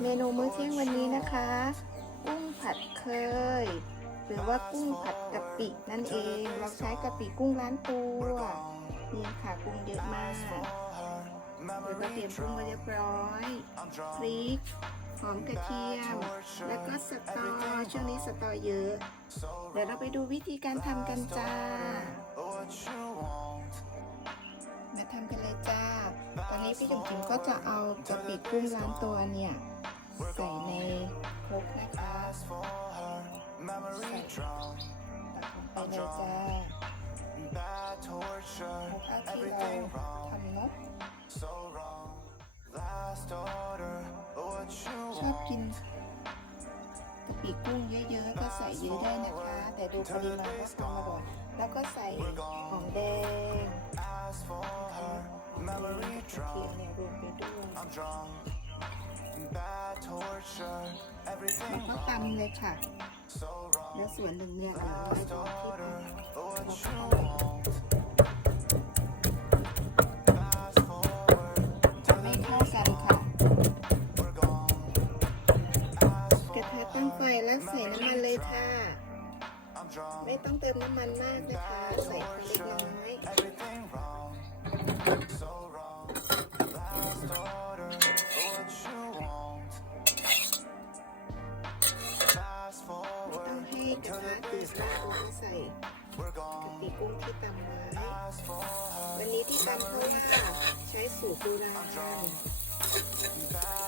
เมนูมื้อเที่ยงวันนี้นะคะ กุ้งผัดเคย หรือว่ากุ้งผัดกะปินั่นเอง เราใช้กะปิกุ้งร้านตัวนี่ค่ะกุ้งเยอะมากเราก็เตรียมกุ้งไว้เรียบร้อยพริกหอมกระเทียม แล้วก็สตอช่วงนี้สตอเยอะ เดี๋ยวเราไปดูวิธีการทำกันจ้ามาทำกันเลยจ้า ตอนนี้พี่จุ๋มจิ๋มก็จะเอากะปิกุ้งร้านตัวเนี่ย ใส่ในครกนะคะใส่ตักลงไปเลยจ้าครกเอาที่เราทำเนกชอบกินกะปิกุ้งเยอะๆก็ใส่เยอะได้นะคะ แต่ดูปริมาณว่าความอร่อยแล้วก็ใส่หอมแดงกระเทียม เนี่ยรวมไปด้วยมันก็ตำเลยค่ะ แล้วส่วนหนึ่งเนี่ยเหลือไว้ตรงที่เราทำให้เข้ากันค่ะกระทะตั้งไฟแล้วใส่น้ำมันเลยค่ะ ไม่ต้องเติมน้ำมันมากนะคะ ใส่เล็กน้อย กระทะติดมากแล้วใส่กะปิกุ้งที่ตำไว้วันนี้ที่ตำเพราะว่าใช้สูตรโบราณ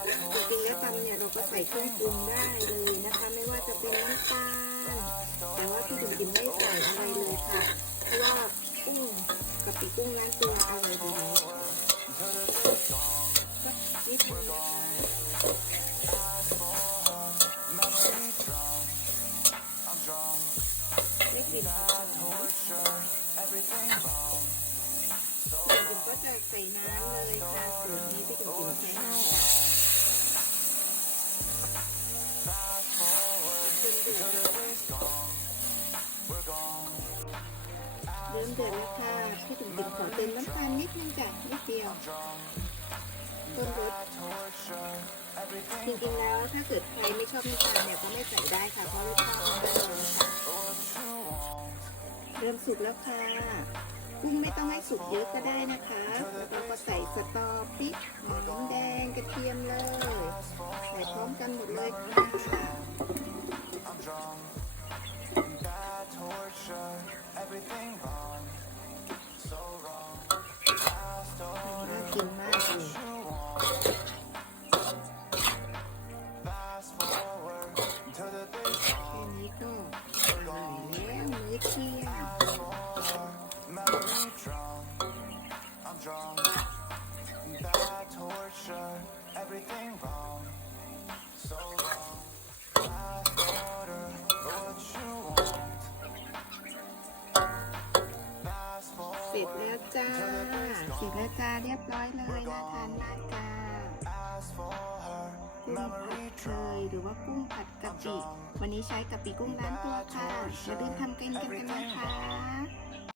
จริงๆแล้วตำเนี่ยเราก็ใส่เครื่องปรุงได้เลยนะคะ ไม่ว่าจะเป็นน้ำตาล ไม่กลิ่นหอมพี่จุ๋มก็จะใส่น้ำเลยค่ะสูตรนี้พี่จุ๋ม เพิ่มเดือดแล้วค่ะพี่จุ๋มจิ๋มขอเติมน้ำตาลนิดนึงจ้ะนิดเดียวต้นรสจริงๆแล้วถ้าเกิดใครไม่ชอบน้ำตาลเนี่ยก็ไม่ใส่ได้ค่ะเพราะรสชาติมันไม่ร้อนค่ะเริ่มสุกแล้วค่ะกุ้งไม่ต้องให้สุกเยอะก็ได้นะคะเราก็ใส่สตอพริกหอมแดงกระเทียมเลย ใส่พร้อมกันหมดเลยค่ะน่ากินมากเลย แค่นี้ก็ สีเสร็จแล้วจ้าเรียบร้อยเลยน่าทานมากจ้ากุ้งผัดเคยหรือว่ากุ้งผัดกะปิวันนี้ใช้กะปิกุ้งร้านตัวค่ะอย่าลืมทำกันกันกันนะคะ